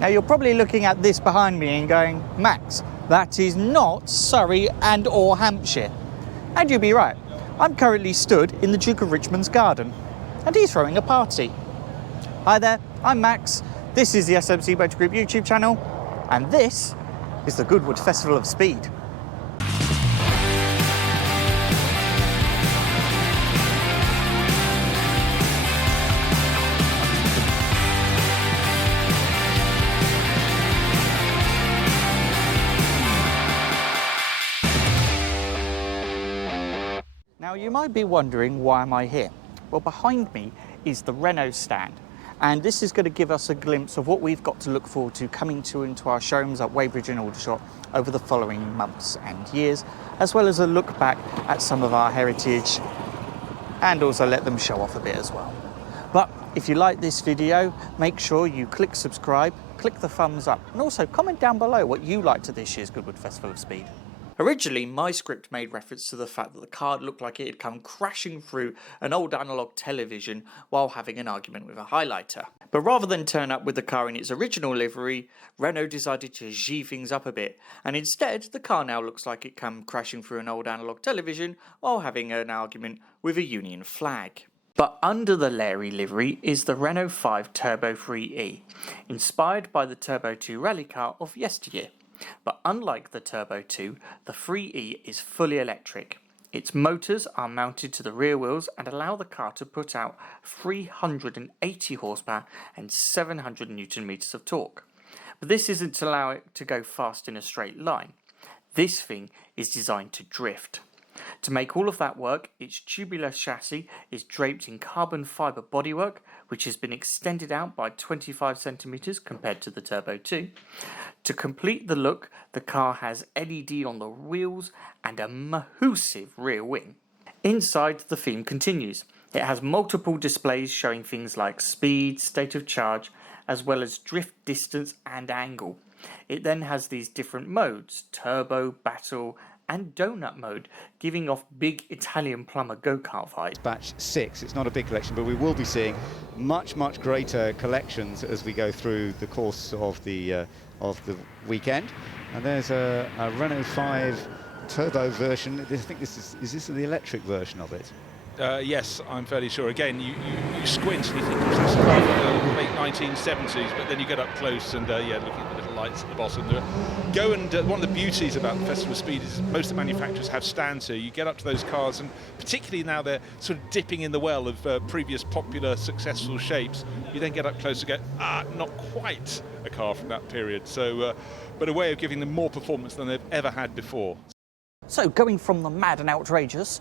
Now you're probably looking at this behind me and going, Max, that is not Surrey and or Hampshire. And you'd be right. I'm currently stood in the Duke of Richmond's garden and he's throwing a party. Hi there, I'm Max. This is the SMC Motor Group YouTube channel and this is the Goodwood Festival of Speed. Now you might be wondering, why am I here? Well, behind me is the Renault Stand, and this is going to give us a glimpse of what we've got to look forward to coming into our showrooms at Weybridge and Aldershot over the following months and years, as well as a look back at some of our heritage and also let them show off a bit as well. But if you like this video, make sure you click subscribe, click the thumbs up, and also comment down below what you liked at this year's Goodwood Festival of Speed. Originally, my script made reference to the fact that the car looked like it had come crashing through an old analogue television while having an argument with a highlighter. But rather than turn up with the car in its original livery, Renault decided to G things up a bit, and instead the car now looks like it came crashing through an old analogue television while having an argument with a Union flag. But under the Larry livery is the Renault 5 Turbo 3E, inspired by the Turbo 2 rally car of yesteryear. But unlike the Turbo 2, the 3E is fully electric. Its motors are mounted to the rear wheels and allow the car to put out 380 horsepower and 700 newton meters of torque. But this isn't to allow it to go fast in a straight line. This thing is designed to drift. To make all of that work, its tubular chassis is draped in carbon fibre bodywork, which has been extended out by 25 centimeters compared to the Turbo 2. To complete the look, the car has LED on the wheels and a massive rear wing. Inside, the theme continues. It has multiple displays showing things like speed, state of charge, as well as drift distance and angle. It then has these different modes: turbo, battle, and donut mode, giving off big Italian plumber go-kart vibes. Batch 6, it's not a big collection, but we will be seeing much greater collections as we go through the course of the weekend. And there's a Renault 5 Turbo version. I think is this the electric version of it? Yes, I'm fairly sure. Again, you squint and you think that's the car from the late 1970s, but then you get up close and yeah, looking at the little lights at the bottom. One of the beauties about the Festival of Speed is most of the manufacturers have stands here. You get up to those cars, and particularly now they're sort of dipping in the well of previous popular, successful shapes. You then get up close and go, not quite a car from that period. So, but a way of giving them more performance than they've ever had before. So going from the mad and outrageous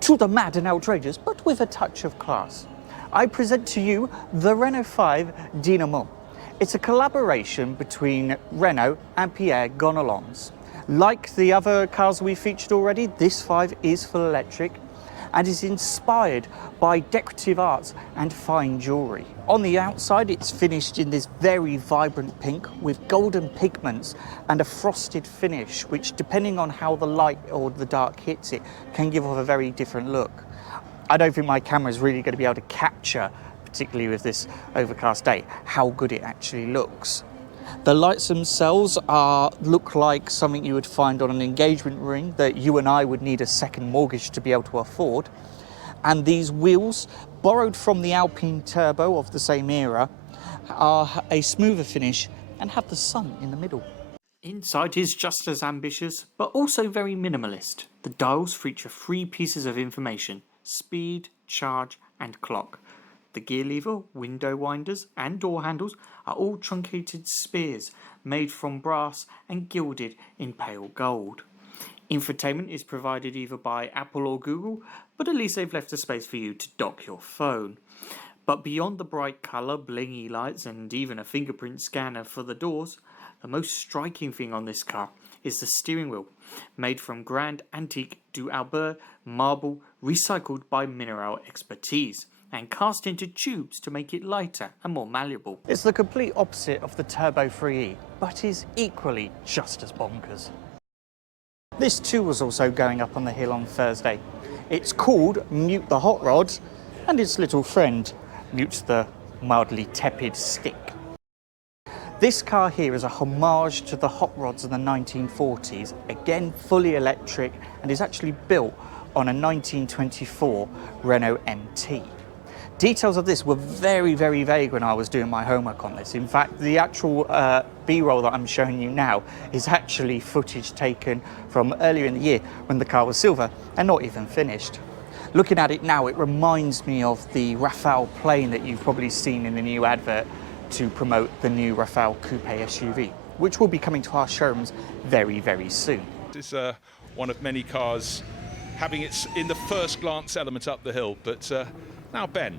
to the mad and outrageous, but with a touch of class, I present to you the Renault 5 Dynamo. It's a collaboration between Renault and Pierre Gonalons. Like the other cars we featured already, this 5 is full electric and is inspired by decorative arts and fine jewellery. On the outside, it's finished in this very vibrant pink with golden pigments and a frosted finish, which, depending on how the light or the dark hits it, can give off a very different look. I don't think my camera is really going to be able to capture, particularly with this overcast day, how good it actually looks. The lights themselves look like something you would find on an engagement ring that you and I would need a second mortgage to be able to afford. And these wheels, borrowed from the Alpine Turbo of the same era, are a smoother finish and have the sun in the middle. Inside is just as ambitious, but also very minimalist. The dials feature 3 pieces of information: speed, charge, and clock. The gear lever, window winders, and door handles are all truncated spears made from brass and gilded in pale gold. Infotainment is provided either by Apple or Google, but at least they've left a space for you to dock your phone. But beyond the bright colour, blingy lights, and even a fingerprint scanner for the doors, the most striking thing on this car is the steering wheel, made from Grand Antique du Albert marble recycled by Mineral Expertise, and cast into tubes to make it lighter and more malleable. It's the complete opposite of the Turbo 3E, but is equally just as bonkers. This too was also going up on the hill on Thursday. It's called Mute the Hot Rod, and its little friend, Mute the mildly tepid stick. This car here is a homage to the hot rods of the 1940s, again fully electric, and is actually built on a 1924 Renault MT. Details of this were very, very vague when I was doing my homework on this. In fact, the actual B-roll that I'm showing you now is actually footage taken from earlier in the year when the car was silver and not even finished. Looking at it now, it reminds me of the Rafale plane that you've probably seen in the new advert to promote the new Rafale Coupe SUV, which will be coming to our showrooms very, very soon. It's one of many cars having its in the first glance element up the hill, but now Ben,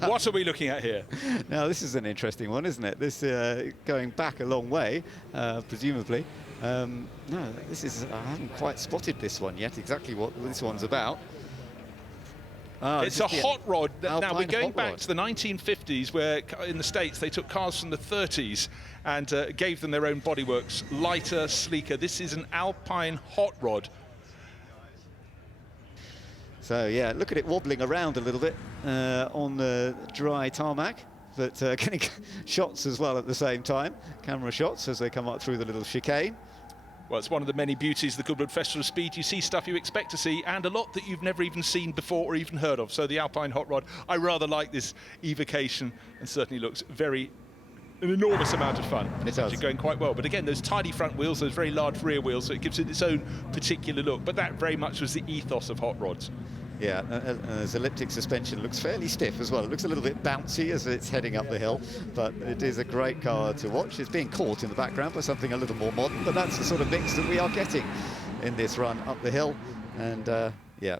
what are we looking at here? Now this is an interesting one, isn't it? This going back a long way, presumably. No, this is, I haven't quite spotted this one yet, exactly what this one's about. It's a hot rod. Now we're going back rod. to the 1950s, where in the States they took cars from the 30s and gave them their own bodyworks, lighter, sleeker. This is an Alpine Hot Rod. So yeah, look at it wobbling around a little bit on the dry tarmac, but getting shots as well at the same time, camera shots as they come up through the little chicane. Well, it's one of the many beauties of the Goodwood Festival of Speed. You see stuff you expect to see and a lot that you've never even seen before or even heard of. So the Alpine Hot Rod, I rather like this evocation and certainly looks an enormous amount of fun. It It's does. actually going quite well. But again, those tiny front wheels, those very large rear wheels, so it gives it its own particular look. But that very much was the ethos of hot rods. Yeah, as elliptic suspension looks fairly stiff as well. It looks a little bit bouncy as it's heading up the hill, but it is a great car to watch. It's being caught in the background by something a little more modern, but that's the sort of mix that we are getting in this run up the hill. And yeah,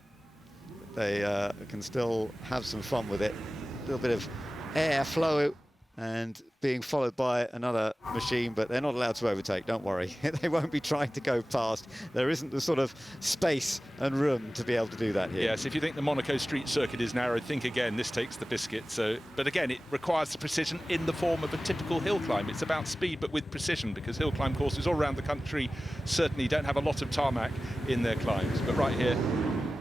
they can still have some fun with it. A little bit of air flow and being followed by another machine, but they're not allowed to overtake, don't worry. They won't be trying to go past. There isn't the sort of space and room to be able to do that here. Yes, if you think the Monaco street circuit is narrow, think again, this takes the biscuit. So, but again, it requires the precision in the form of a typical hill climb. It's about speed, but with precision, because hill climb courses all around the country certainly don't have a lot of tarmac in their climbs. But right here,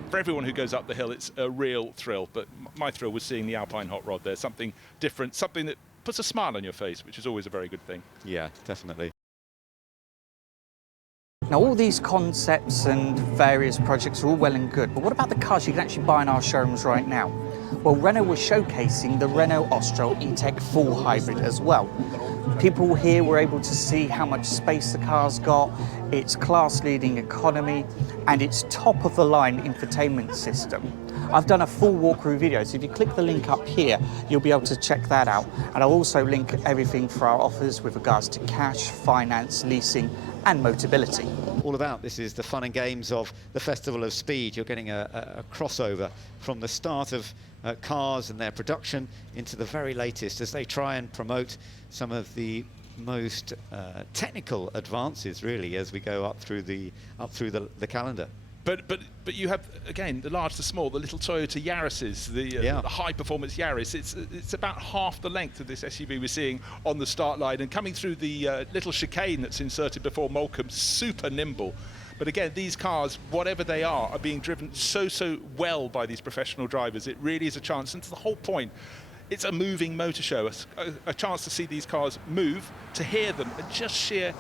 for everyone who goes up the hill, it's a real thrill. But my thrill was seeing the Alpine Hot Rod there, something different, something that puts a smile on your face, which is always a very good thing. Yeah, definitely. Now, all these concepts and various projects are all well and good, but what about the cars you can actually buy in our showrooms right now? Well, Renault was showcasing the Renault Astro E-Tech full hybrid as well. People here were able to see how much space the car's got, its class-leading economy, and its top-of-the-line infotainment system. I've done a full walkthrough video, so if you click the link up here, you'll be able to check that out. And I'll also link everything for our offers with regards to cash, finance, leasing, and Motability. All about this is the fun and games of the Festival of Speed. You're getting a crossover from the start of cars and their production into the very latest as they try and promote some of the most technical advances, really, as we go up through the calendar. But you have, again, the large, the small, the little Toyota Yaris's, the high-performance Yaris. It's about half the length of this SUV we're seeing on the start line, and coming through the little chicane that's inserted before Moulcombe, super nimble. But again, these cars, whatever they are being driven so well by these professional drivers. It really is a chance, and it's the whole point. It's a moving motor show, a chance to see these cars move, to hear them, and just see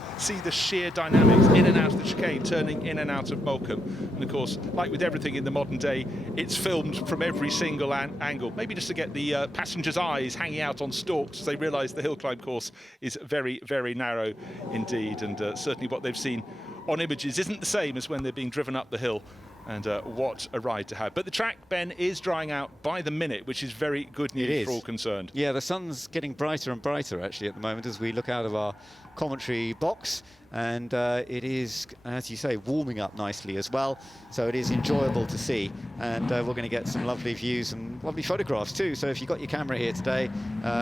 the sheer dynamics in and out of the chicane, turning in and out of Moulcombe. And of course, like with everything in the modern day, it's filmed from every single angle, maybe just to get the passengers' eyes hanging out on stalks as they realise the hill climb course is very, very narrow indeed. And certainly what they've seen on images isn't the same as when they're being driven up the hill. And what a ride to have. But the track, Ben, is drying out by the minute, which is very good news for all concerned. Yeah, the sun's getting brighter and brighter, actually, at the moment as we look out of our commentary box. And it is, as you say, warming up nicely as well. So it is enjoyable to see. And we're going to get some lovely views and lovely photographs too. So if you've got your camera here today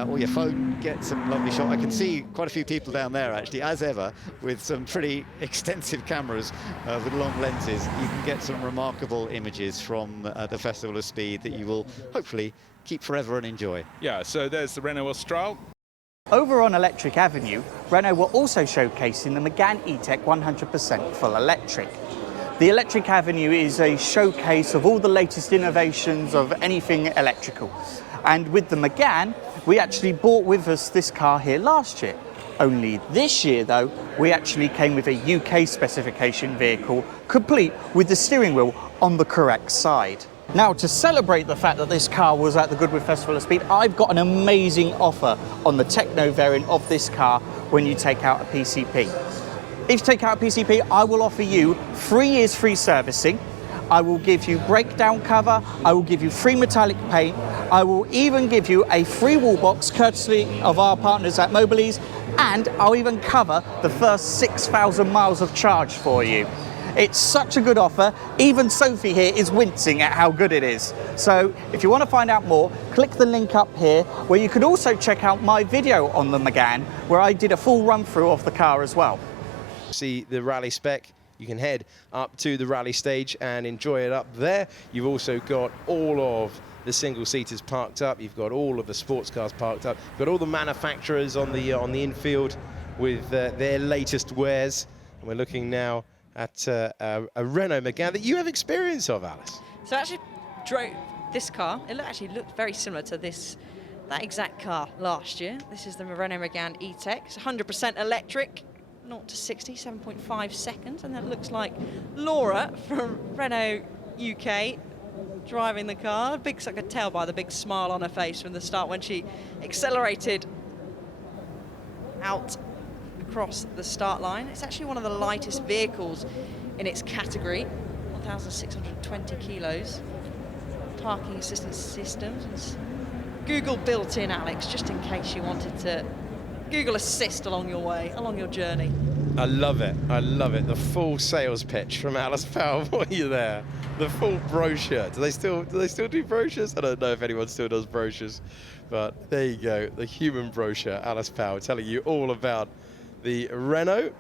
or your phone, get some lovely shots. I can see quite a few people down there, actually, as ever, with some pretty extensive cameras with long lenses. You can get some remarkable images from the Festival of Speed that you will hopefully keep forever and enjoy. Yeah, so there's the Renault Astro. Over on Electric Avenue, Renault were also showcasing the Megane E-Tech 100% full electric. The Electric Avenue is a showcase of all the latest innovations of anything electrical. And with the Megane, we actually brought with us this car here last year. Only this year, though, we actually came with a UK specification vehicle, complete with the steering wheel on the correct side. Now, to celebrate the fact that this car was at the Goodwood Festival of Speed, I've got an amazing offer on the Techno variant of this car when you take out a PCP. If you take out a PCP, I will offer you 3 years free servicing. I will give you breakdown cover, I will give you free metallic paint, I will even give you a free wall box courtesy of our partners at Mobilease, and I'll even cover the first 6,000 miles of charge for you. It's such a good offer, even Sophie here is wincing at how good it is. So if you want to find out more, click the link up here, where you could also check out my video on the Megane, where I did a full run through of the car as well. See the rally spec, you can head up to the rally stage and enjoy it up there. You've also got all of the single-seaters parked up. You've got all of the sports cars parked up. You've got all the manufacturers on the infield with their latest wares. And we're looking now at a Renault Mega that you have experience of, Alice. So I actually drove this car. It actually looked very similar to that exact car last year. This is the Renault Mega E-Tech. It's 100% electric. 0 to 60, 7.5 seconds, and that looks like Laura from Renault UK driving the car. Big, I could tell by the big smile on her face from the start when she accelerated out across the start line. It's actually one of the lightest vehicles in its category, 1,620 kilos. Parking assistance systems, and Google built in, Alex, just in case you wanted to Google Assist along your way, along your journey. I love it. I love it. The full sales pitch from Alice Powell for you there. The full brochure. Do they still do brochures? I don't know if anyone still does brochures, but there you go. The human brochure. Alice Powell telling you all about the Renault.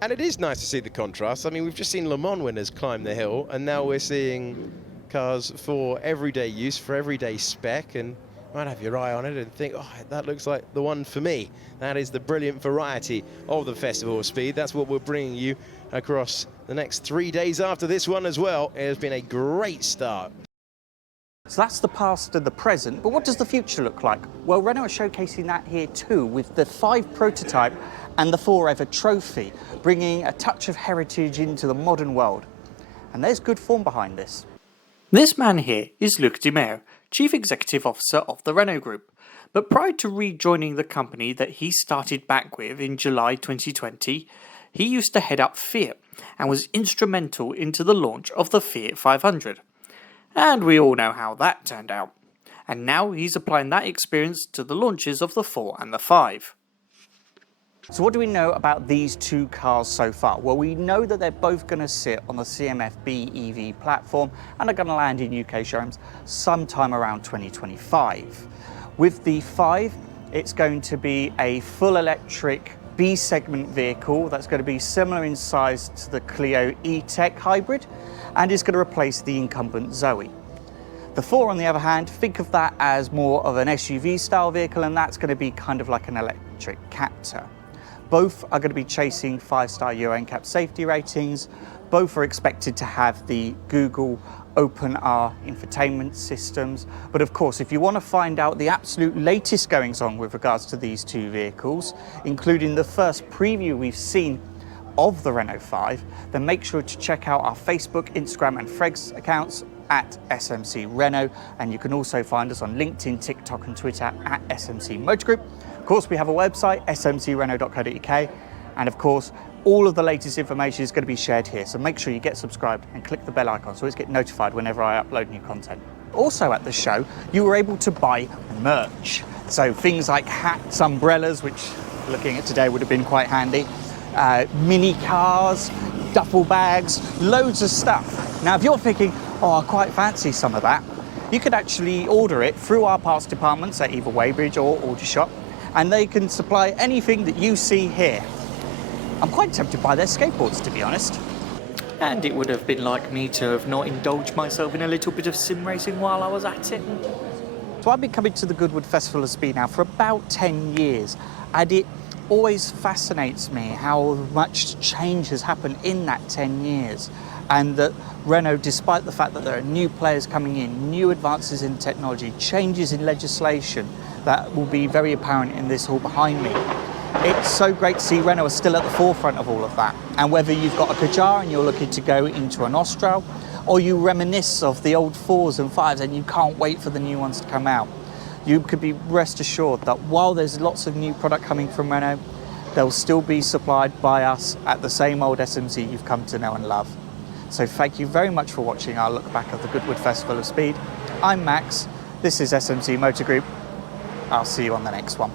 And it is nice to see the contrast. I mean, we've just seen Le Mans winners climb the hill, and now we're seeing cars for everyday use, for everyday spec, and might have your eye on it and think, oh, that looks like the one for me. That is the brilliant variety of the Festival of Speed. That's what we're bringing you across the next 3 days after this one as well. It has been a great start. So that's the past and the present, but what does the future look like? Well, Renault are showcasing that here too, with the 5 prototype and the Forever trophy, bringing a touch of heritage into the modern world. And there's good form behind this. This man here is Luc Demer, Chief Executive Officer of the Renault Group. But prior to rejoining the company that he started back with in July 2020, he used to head up Fiat and was instrumental into the launch of the Fiat 500. And we all know how that turned out. And now he's applying that experience to the launches of the 4 and the 5. So what do we know about these two cars so far? Well, we know that they're both going to sit on the CMF-B EV platform and are going to land in UK showrooms sometime around 2025. With the 5, it's going to be a full electric B-segment vehicle that's going to be similar in size to the Clio E-Tech hybrid and is going to replace the incumbent Zoe. The 4, on the other hand, think of that as more of an SUV style vehicle, and that's going to be kind of like an electric captor. Both are going to be chasing 5-star Euro NCAP safety ratings. Both are expected to have the Google OpenR infotainment systems. But of course, if you want to find out the absolute latest goings on with regards to these two vehicles, including the first preview we've seen of the Renault 5, then make sure to check out our Facebook, Instagram and Threads accounts at SMC Renault. And you can also find us on LinkedIn, TikTok and Twitter at SMC Motor Group. Of course, we have a website, smcrenault.co.uk, and of course, all of the latest information is going to be shared here, so make sure you get subscribed and click the bell icon so you always get notified whenever I upload new content. Also at the show, you were able to buy merch. So things like hats, umbrellas, which looking at today would have been quite handy, mini cars, duffel bags, loads of stuff. Now, if you're thinking, oh, I quite fancy some of that, you could actually order it through our parts departments at either Weybridge or Aldershot, and they can supply anything that you see here. I'm quite tempted by their skateboards, to be honest. And it would have been like me to have not indulged myself in a little bit of sim racing while I was at it. So I've been coming to the Goodwood Festival of Speed now for about 10 years, and it always fascinates me how much change has happened in that 10 years. and that Renault, despite the fact that there are new players coming in, new advances in technology, changes in legislation that will be very apparent in this hall behind me, it's so great to see Renault are still at the forefront of all of that. And whether you've got a Kadjar and you're looking to go into an Astro, or you reminisce of the old 4s and 5s and you can't wait for the new ones to come out, you could be rest assured that while there's lots of new product coming from Renault, they'll still be supplied by us at the same old SMC you've come to know and love. So thank you very much for watching our look back of the Goodwood Festival of Speed. I'm Max, this is SMC Motor Group. I'll see you on the next one.